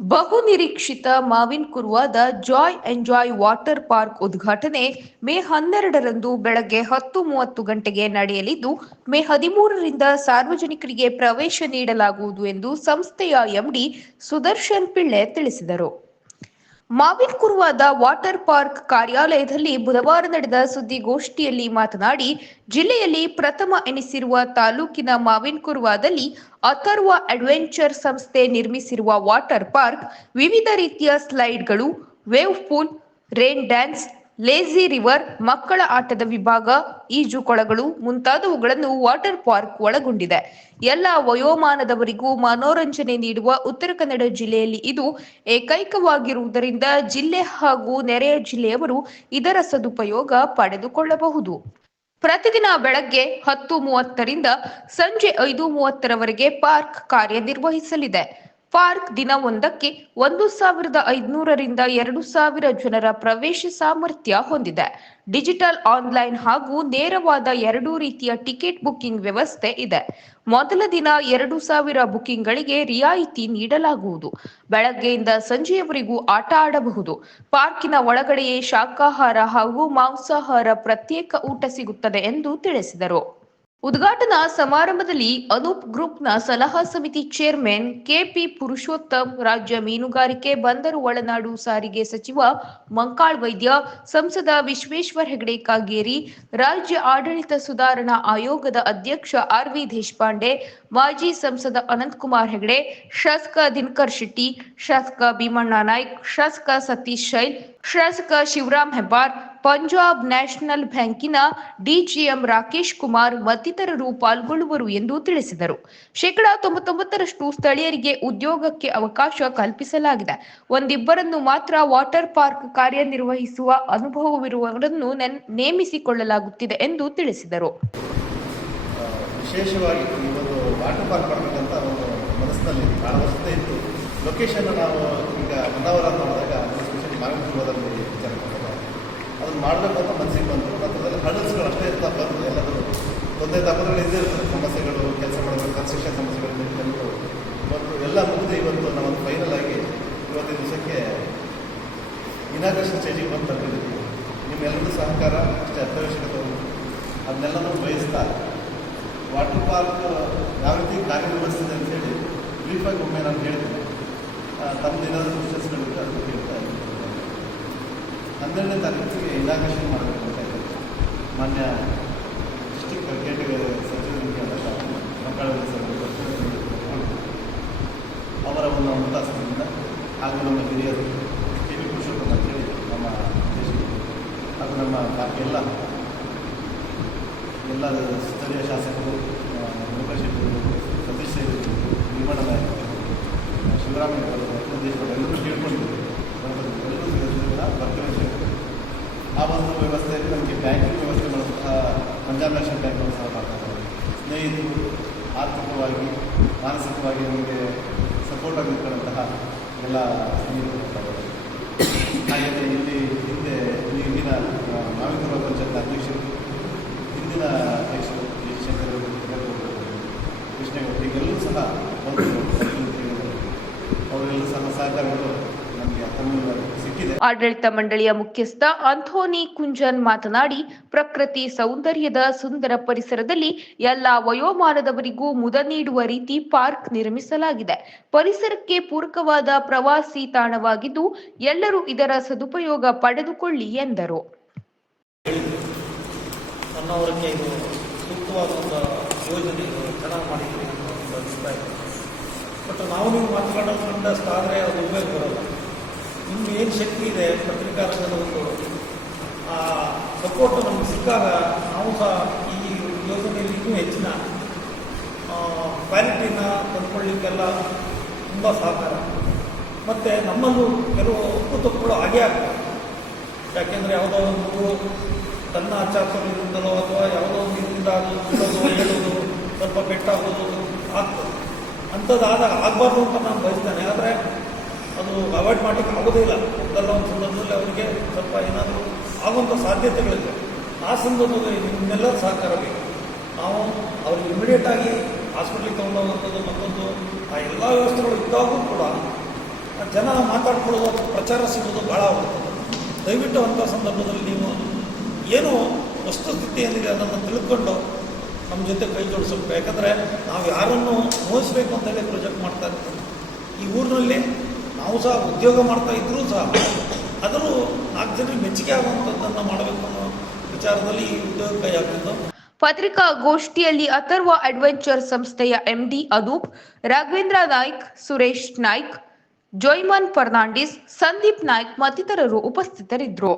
ಬಹು ನಿರೀಕ್ಷಿತ ಮಾವಿನಕುರ್ವಾದ Joy enjoy water park ಉದ್ಘಾಟನೆ ಮೇ 12ರಂದು ಬೆಳಗ್ಗೆ 10:30 ಗಂಟೆಗೆ ನಡೆಯಲಿದ್ದು, ಮೇ 13ರಿಂದ ಸಾರ್ವಜನಿಕರಿಗೆ ಪ್ರವೇಶ ನೀಡಲಾಗುವುದು ಎಂದು ಸಂಸ್ಥೆಯ ಎಂಡಿ ಸುದರ್ಶನ್ ಪಿಳ್ಳೆ ತಿಳಿಸಿದರು. ಮಾವಿನಕುರ್ವಾದ ವಾಟರ್ ಪಾರ್ಕ್ ಕಾರ್ಯಾಲಯದಲ್ಲಿ ಬುಧವಾರ ನಡೆದ ಸುದ್ದಿಗೋಷ್ಠಿಯಲ್ಲಿ ಮಾತನಾಡಿ, ಜಿಲ್ಲೆಯಲ್ಲಿ ಪ್ರಥಮ ಎನಿಸಿರುವ ತಾಲೂಕಿನ ಮಾವಿನಕುರ್ವಾದಲ್ಲಿ ಅಥರ್ವ ಅಡ್ವೆಂಚರ್ ಸಂಸ್ಥೆ ನಿರ್ಮಿಸಿರುವ ವಾಟರ್ ಪಾರ್ಕ್ ವಿವಿಧ ರೀತಿಯ ಸ್ಲೈಡ್ಗಳು, wave pool, rain dance, lazy river, ಮಕ್ಕಳ ಆಟದ ವಿಭಾಗ, ಈಜುಕೊಳಗಳು ಮುಂತಾದವುಗಳನ್ನು ವಾಟರ್ ಪಾರ್ಕ್ ಒಳಗೊಂಡಿದೆ. ಎಲ್ಲ ವಯೋಮಾನದವರಿಗೂ ಮನೋರಂಜನೆ ನೀಡುವ ಉತ್ತರ ಕನ್ನಡ ಜಿಲ್ಲೆಯಲ್ಲಿ ಇದು ಏಕೈಕವಾಗಿರುವುದರಿಂದ ಜಿಲ್ಲೆ ಹಾಗೂ ನೆರೆಯ ಜಿಲ್ಲೆಯವರು ಇದರ ಸದುಪಯೋಗ ಪಡೆದುಕೊಳ್ಳಬಹುದು. ಪ್ರತಿದಿನ ಬೆಳಗ್ಗೆ 10:30ರಿಂದ ಸಂಜೆ 5:30ರವರೆಗೆ ಪಾರ್ಕ್ ಕಾರ್ಯನಿರ್ವಹಿಸಲಿದೆ. ಪಾರ್ಕ್ ದಿನವೊಂದಕ್ಕೆ 1,500ರಿಂದ 2,000 ಜನರ ಪ್ರವೇಶ ಸಾಮರ್ಥ್ಯ ಹೊಂದಿದೆ. ಡಿಜಿಟಲ್, ಆನ್ಲೈನ್ ಹಾಗೂ ನೇರವಾದ ಎರಡೂ ರೀತಿಯ ಟಿಕೆಟ್ ಬುಕಿಂಗ್ ವ್ಯವಸ್ಥೆ ಇದೆ. ಮೊದಲ ದಿನ 2,000 ಬುಕಿಂಗ್ಗಳಿಗೆ ರಿಯಾಯಿತಿ ನೀಡಲಾಗುವುದು. ಬೆಳಗ್ಗೆಯಿಂದ ಸಂಜೆಯವರೆಗೂ ಆಟ ಆಡಬಹುದು. ಪಾರ್ಕಿನ ಒಳಗಡೆಯೇ ಶಾಕಾಹಾರ ಹಾಗೂ ಮಾಂಸಾಹಾರ ಪ್ರತ್ಯೇಕ ಊಟ ಸಿಗುತ್ತದೆ ಎಂದು ತಿಳಿಸಿದರು. ಉದ್ಘಾಟನಾ ಸಮಾರಂಭದಲ್ಲಿ ಅನೂಪ್ ಗ್ರೂಪ್ನ ಸಲಹಾ ಸಮಿತಿ ಚೇರ್ಮನ್ ಕೆಪಿ ಪುರುಷೋತ್ತಮ್, ರಾಜ್ಯ ಮೀನುಗಾರಿಕೆ, ಬಂದರು, ಒಳನಾಡು ಸಾರಿಗೆ ಸಚಿವ ಮಂಕಾಳ್ ವೈದ್ಯ, ಸಂಸದ ವಿಶ್ವೇಶ್ವರ ಹೆಗಡೆ ಕಾಗೇರಿ, ರಾಜ್ಯ ಆಡಳಿತ ಸುಧಾರಣಾ ಆಯೋಗದ ಅಧ್ಯಕ್ಷ ಆರ್.ವಿ. ದೇಶಪಾಂಡೆ, ಮಾಜಿ ಸಂಸದ ಅನಂತಕುಮಾರ್ ಹೆಗಡೆ, ಶಾಸಕ ದಿನಕರ್ ಶೆಟ್ಟಿ, ಶಾಸಕ ಭೀಮಣ್ಣ ನಾಯ್ಕ್, ಶಾಸಕ ಸತೀಶ್ ಶೈಲ್, ಶಾಸಕ ಶಿವರಾಮ್ ಹೆಬ್ಬಾರ್, ಪಂಜಾಬ್ ನ್ಯಾಷನಲ್ ಬ್ಯಾಂಕಿನ ಡಿಜಿಎಂ ರಾಕೇಶ್ ಕುಮಾರ್ ಮತ್ತಿತರರು ಪಾಲ್ಗೊಳ್ಳುವರು ಎಂದು ತಿಳಿಸಿದರು. 99% ಸ್ಥಳೀಯರಿಗೆ ಉದ್ಯೋಗಕ್ಕೆ ಅವಕಾಶ ಕಲ್ಪಿಸಲಾಗಿದೆ. ಒಂದಿಬ್ಬರನ್ನು ಮಾತ್ರ ವಾಟರ್ ಪಾರ್ಕ್ ಕಾರ್ಯನಿರ್ವಹಿಸುವ ಅನುಭವವಿರುವವರನ್ನು ನೇಮಿಸಿಕೊಳ್ಳಲಾಗುತ್ತಿದೆ ಎಂದು ತಿಳಿಸಿದರು. ವಿಶೇಷವಾಗಿ ಈ ಒಂದು ವಾಟರ್ ಪಾರ್ಕ್ ಮಾಡಬೇಕಂತ ಒಂದು ಮನಸ್ಸಿನಲ್ಲಿ ಭಾಳ ವರ್ಷದ ಇತ್ತು. ಲೊಕೇಶನ್ ನಾವು ಈಗ ಹೊನ್ನಾವರ ನೋಡಿದಾಗ ಎಸ್ಪೆಷಲಿ ಮಾವಿನಕುರ್ವಾದಲ್ಲಿ ವಿಚಾರ ಮಾಡಿದಾಗ ಅದನ್ನು ಮಾಡಬೇಕು ಅಂತ ಮನಸ್ಸಿಗೆ ಬಂತು. ಮತ್ತು ಅದರಲ್ಲಿ ಹರ್ಡಲ್ಸ್ಗಳು ಅಷ್ಟೇ ಇರ್ತಾ ಬಂತು. ಎಲ್ಲರೂ ತೊಂದರೆ ತಪ್ಪದಲ್ಲಿ ಇದ್ದೇ ಇರ್ತದೆ, ಸಮಸ್ಯೆಗಳು, ಕೆಲಸ ಮಾಡಬೇಕು, ಕನ್ಸ್ಟ್ರಕ್ಷನ್ ಸಮಸ್ಯೆಗಳು ಎಲ್ಲರೂ ಮತ್ತು ಎಲ್ಲ ಮುಗಿದು ಇವತ್ತು ನಾವು ಫೈನಲ್ ಆಗಿ ಇವತ್ತಿನ ದಿವಸಕ್ಕೆ ಇನಾಗ್ರೇಷನ್ ಸ್ಟೇಜಿಗೆ ಬಂದು ತಲುಪಿದ್ದೀವಿ. ನಿಮ್ಮೆಲ್ಲರೂ ಸಹಕಾರ ಅಷ್ಟೇ ಅತ್ಯವಶ್ಯಕತೆ ಅದನ್ನೆಲ್ಲನೂ ಬಯಸ್ತಾ ವಾಟರ್ ಪಾರ್ಕ್ ಯಾವ ರೀತಿ ಕಾರ್ಯನಿರ್ವಹಿಸ್ತದೆ ಅಂತೇಳಿ ಬ್ರೀಫಾಗಿ ಒಮ್ಮೆ ನಾನು ಹೇಳ್ತೀನಿ. ತಮ್ಮದೇನಾದರೂ ಸಜೆಷನ್ಸ್ಗಳಿದೆ ಅದನ್ನು ಹೇಳ್ತಾ ಇದ್ದೀನಿ. 12ನೇ ತಾರೀಕಿಗೆ ಇನಾಗ್ರೇಷನ್ ಮಾಡಬೇಕು ಅಂತ ಇದ್ದಾರೆ. ಮಾನ್ಯ ಡಿಸ್ಟಿಕ್ ಕೇಟಗರಿ ಸಚಿವರಿಗೆ ಮಂಕಾಳ ಅವರ ಒಂದು ಅವಕಾಶದಿಂದ ಹಾಗೂ ನಮ್ಮ ಹಿರಿಯರು ಕೆ.ಪಿ. ಪುರುಷೋತ್ತಮ ಅಂತೇಳಿ ನಮ್ಮ ದೇಶಕ್ಕೆ ಹಾಗೂ ನಮ್ಮ ಬಾಕಿ ಎಲ್ಲ ಸ್ಥಳೀಯ ಶಾಸಕರು, ಮುಖಶೆಟ್ಟರು, ಸತೀಶ್ ಶೈಲಿ, ಭೀಮಣ್ಣ ನಾಯಕ, ಶಿವರಾಮಯ್ಯ ದೇಶಗಳು ಎಲ್ಲರೂ ಕೇಳ್ಕೊಂಡಿದ್ದರು. ಎಲ್ಲರೂ ಬರ್ತೇವೆ. ಆ ಒಂದು ವ್ಯವಸ್ಥೆಯಲ್ಲಿ ನಮಗೆ ಬ್ಯಾಂಕಿಂಗ್ ವ್ಯವಸ್ಥೆಗಳು ಸಹ ಪಂಜಾಬ್ ನ್ಯಾಷನಲ್ ಬ್ಯಾಂಕ್ಗಳು ಸಹ ಮಾಡ್ತಾರೆ. ಸ್ನೇಹಿತರು ಆರ್ಥಿಕವಾಗಿ, ಮಾನಸಿಕವಾಗಿ ನಮಗೆ ಸಪೋರ್ಟ್ ಆಗಿರ್ತಕ್ಕಂತಹ ಎಲ್ಲ ಸ್ನೇಹಿತರು ಬರ್ತಾರೆ. ಹಾಗೆಯೇ ಇಲ್ಲಿ ಹಿಂದೆ ಹಿಂದಿನ ಮಾವಿನಕುರ್ವಾ ಪಂಚಾಯತ್ ಅಧ್ಯಕ್ಷರು, ಹಿಂದಿನ ಅಧ್ಯಕ್ಷರು ಶಂಕರ್ ಕೃಷ್ಣೇಗೌಡ ಹೀಗೆಲ್ಲರೂ ಸಹ ಅವರೆಲ್ಲ ಸಹ ಸಹಕಾರಗಳು ನಮಗೆ ಅರ್ಥಮೂಲವಾಗಿ ಸಿಕ್ಕಿದೆ. ಆಡಳಿತ ಮಂಡಳಿಯ ಮುಖ್ಯಸ್ಥ ಅಂಥೋನಿ ಕುಂಜನ್ ಮಾತನಾಡಿ, ಪ್ರಕೃತಿ ಸೌಂದರ್ಯದ ಸುಂದರ ಪರಿಸರದಲ್ಲಿ ಎಲ್ಲ ವಯೋಮಾನದವರಿಗೂ ಮುದ ನೀಡುವ ರೀತಿ ಪಾರ್ಕ್ ನಿರ್ಮಿಸಲಾಗಿದೆ. ಪರಿಸರಕ್ಕೆ ಪೂರಕವಾದ ಪ್ರವಾಸಿ ತಾಣವಾಗಿದ್ದು ಎಲ್ಲರೂ ಇದರ ಸದುಪಯೋಗ ಪಡೆದುಕೊಳ್ಳಿ ಎಂದರು. ನನ್ನವರಿಗೆ ಇದು ಸೂಕ್ತವಾದ ಒಂದು ಯೋಜನೆ ಚೆನ್ನಾಗಿ ಮಾಡಿದ್ದೀವಿ ಅಂತ ಅನಿಸ್ತಾ ಇದೆ. ಬಟ್ ನಾವು ನೀವು ಮಾತನಾಡೋದ್ರಿಂದ ಆದರೆ ಅದು ಉಪಯೋಗ ಬರೋಲ್ಲ. ನಿಮ್ಗೆ ಏನು ಶಕ್ತಿ ಇದೆ ಪತ್ರಿಕಾ ರಂಗದ ಒಂದು ಸಪೋರ್ಟ್ ನಮ್ಗೆ ಸಿಕ್ಕಾಗ ನಾವು ಸಹ ಈ ಯೋಜನೆಯಲ್ಲಿ ಇನ್ನೂ ಹೆಚ್ಚಿನ ಕ್ವಾಲಿಟಿನ ತಂದುಕೊಳ್ಳಿಕ್ಕೆಲ್ಲ ತುಂಬ ಸಹಕಾರ. ಮತ್ತು ನಮ್ಮಲ್ಲೂ ಕೆಲವು ತಪ್ಪುಗಳು ಆಗೇ ಆಗ್ತವೆ. ಯಾಕೆಂದರೆ ಯಾವುದೋ ಒಂದು ತನ್ನ ಅಚಾತುರ್ಯದಿಂದಲೋ ಅಥವಾ ಯಾವುದೋ ಒಂದು ಇದರಿಂದ ಬಿಡೋದು, ಹೇಳೋದು, ಸ್ವಲ್ಪ ಪೆಟ್ಟಾಗೋದು ಆಗ್ತದೆ. ಅಂಥದ್ದಾದಾಗ ಆಗಬಾರ್ದು ಅಂತ ನಾನು ಬಯಸ್ತೇನೆ. ಆದರೆ ಅದು ಅವಾಯ್ಡ್ ಮಾಡಲಿಕ್ಕೆ ಆಗೋದೇ ಇಲ್ಲ. ಒಂದಲ್ಲ ಒಂದು ಸಂದರ್ಭದಲ್ಲಿ ಅವರಿಗೆ ಸ್ವಲ್ಪ ಏನಾದರೂ ಆಗುವಂಥ ಸಾಧ್ಯತೆಗಳಿದೆ. ಆ ಸಂದರ್ಭದಲ್ಲಿ ನಿಮ್ಮೆಲ್ಲರ ಸಹಕಾರ ಬೇಕು. ನಾವು ಅವ್ರಿಗೆ ಇಮಿಡಿಯೇಟಾಗಿ ಹಾಸ್ಪಿಟ್ಲಿಗೆ ತೊಗೊಂಡೋಗುವಂಥದ್ದು ಮತ್ತೊಂದು ಆ ಎಲ್ಲ ವ್ಯವಸ್ಥೆಗಳು ಇದ್ದಾಗೂ ಕೂಡ ಜನ ಮಾತಾಡ್ಕೊಳ್ಳೋದು ಅಥವಾ ಪ್ರಚಾರ ಸಿಗೋದು ಭಾಳ ಆಗ್ತದೆ. ದಯವಿಟ್ಟು ಅಂಥ ಸಂದರ್ಭದಲ್ಲಿ ನೀವು ಏನು ವಸ್ತುಸ್ಥಿತಿ ಏನಿದೆ ಅದನ್ನು ತಿಳ್ಕೊಂಡು ನಮ್ಮ ಜೊತೆ ಕೈ ಜೋಡಿಸಬೇಕು. ಯಾಕಂದರೆ ನಾವು ಯಾರನ್ನು ನೋಯಿಸ್ಬೇಕು ಅಂತೇಳಿ ಪ್ರೊಜೆಕ್ಟ್ ಮಾಡ್ತಾ ಇರ್ತೀವಿ. ಈ ಊರಿನಲ್ಲಿ ನಾವು ಸಹ ಉದ್ಯೋಗ ಮಾಡ್ತಾ ಇದ್ದರೂ ಸಹ ಅದನ್ನು 4 ಜನರಿಗೆ ಮೆಚ್ಚುಗೆ ಆಗುವಂಥದ್ದನ್ನು ಮಾಡಬೇಕು ಅನ್ನೋ ವಿಚಾರದಲ್ಲಿ ಈ ಉದ್ಯೋಗ ಕೈ ಹಾಕಿದ್ದು. ಪತ್ರಿಕಾಗೋಷ್ಠಿಯಲ್ಲಿ ಅಥರ್ವ ಅಡ್ವೆಂಚರ್ ಸಂಸ್ಥೆಯ ಎಂಡಿ ಅನೂಪ್, ರಾಘವೇಂದ್ರ ನಾಯ್ಕ್, ಸುರೇಶ್ ನಾಯ್ಕ್, ಜೋಯ್ಮನ್ ಫರ್ನಾಂಡಿಸ್, ಸಂದೀಪ್ ನಾಯ್ಕ್ ಮತ್ತಿತರರು ಉಪಸ್ಥಿತರಿದ್ದರು.